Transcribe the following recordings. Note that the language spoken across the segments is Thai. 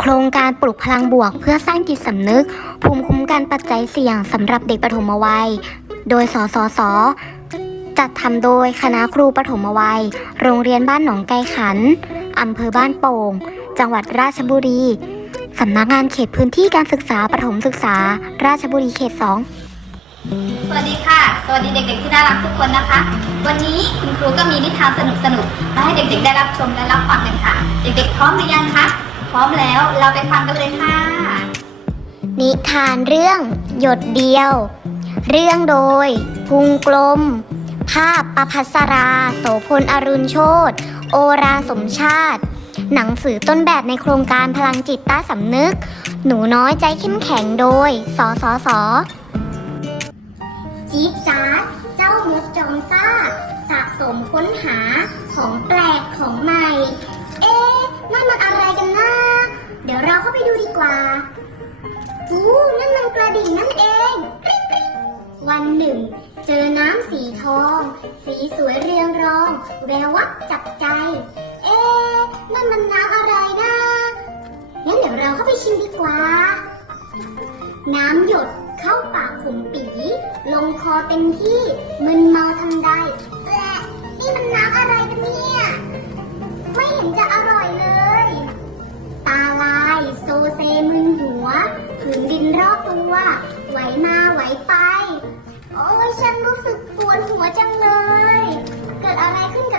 โครงการปลุกพลังบวก เพื่อสร้างจิตสำนึก ภูมิคุ้มกันปัจจัยเสี่ยงสำหรับเด็กปฐมวัย โดยสสสจัดทำโดยคณะครูปฐมวัย โรงเรียนบ้านหนองไกขันอำเภอบ้านโป่ง จังหวัดราชบุรีสำนักงานเขตพื้นที่การศึกษาปฐมศึกษา ราชบุรีเขต2สวัสดีค่ะ สวัสดีเด็กๆที่น่ารักทุกคนนะคะ วันนี้คุณครูก็มีนิทานสนุกๆมาให้เด็กๆได้รับชมและรับฟังกันค่ะ เด็กๆพร้อมหรือยังคะ พร้อมแล้วเราไปฟังกันเลยค่ะ นิทานเรื่องหยดเดียว เรื่องโดย พุงกลม ภาพประพัสรา โสพลอรุณโชตโอราสมชาติ หนังสือต้นแบบในโครงการพลังจิตใต้สำนึก หนูน้อยใจเข้มแข็งโดย สสส จี๊ดจ๊าดเจ้ามดจอมซ่า สะสมค้นหาของแปลกของใหม่ กว่าอู้นั่นมันกระดิ่งนั่นเองกริ๊งกริ๊งวันหนึ่ง เจอน้ำสีทอง สีสวยเรียงรอง แวววับจับใจ เอ๊ะนั่นมันน้ำอะไรนะงั้นเดี๋ยวเราเข้าไปชิมดีกว่า น้ำหยดเข้าปากขมปี ลงคอเต็มที่มึนเมาทันใด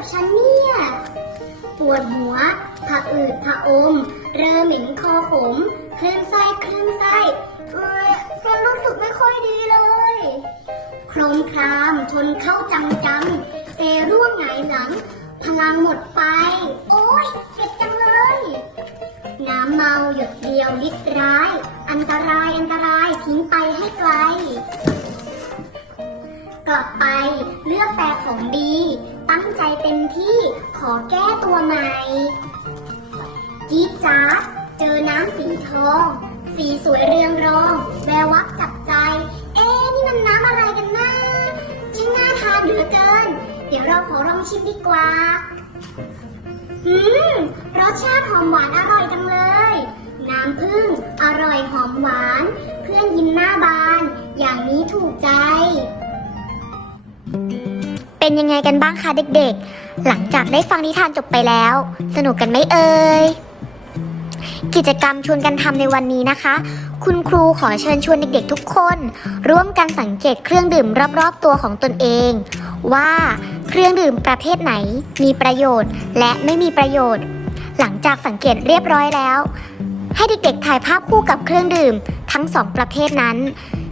กับฉันเนี่ย ปวดหัวผะอืดผะอม เรอเหม็นคอขมคลื่นไส้คลื่นไส้เออฉันรู้สึกไม่ค่อยดีเลย โครมครามทนเข้าจังจังเซร่วงหงายหลัง พลังหมดไป โอ้ยเจ็บจังเลย น้ำเมาหยดเดียวลิดร้าย อันตรายอันตรายทิ้งไปให้ไกล กลับไปเลือกแต่ของดี ตั้งใจเต็มที่ขอแก้ตัวใหม่จี๊ดจ๊าดเจอน้ำสีทอง สีสวยเรืองรองแวววับจับใจ เอ๊นี่มันน้ำอะไรกันนะช่างน่าทานเหลือเกิน เดี๋ยวเราขอลองชิมดีกว่าอืมรสชาติหอมหวานอร่อยจังเลย น้ำผึ้งอร่อยหอมหวาน เพื่อนยิ้มหน้าบาน อย่างนี้ถูกใจ เป็นยังไงกันบ้างคะเด็กๆ หลังจากได้ฟังนิทานจบไปแล้ว สนุกกันไหมเอ่ย กิจกรรมชวนกันทำในวันนี้นะคะ คุณครูขอเชิญชวนเด็กๆทุกคน ร่วมกันสังเกตเครื่องดื่มรอบๆตัวของตนเอง ว่าเครื่องดื่มประเภทไหนมีประโยชน์ และไม่มีประโยชน์ หลังจากสังเกตเรียบร้อยแล้ว ให้เด็กๆถ่ายภาพคู่กับเครื่องดื่ม ทั้งสองประเภทนั้น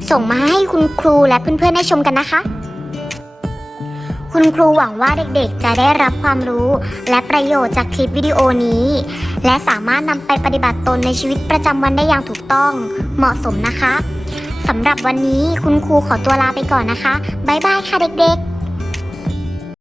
ส่งมาให้คุณครูและเพื่อนๆได้ชมกันนะคะ คุณครูหวังว่าเด็กๆ จะได้รับความรู้ และประโยชน์จากคลิปวิดีโอนี้ และสามารถนำไปปฏิบัติตนในชีวิตประจำวันได้อย่างถูกต้อง เหมาะสมนะคะสำหรับวันนี้คุณครูขอตัวลาไปก่อนนะคะ บ๊ายบายค่ะเด็กๆ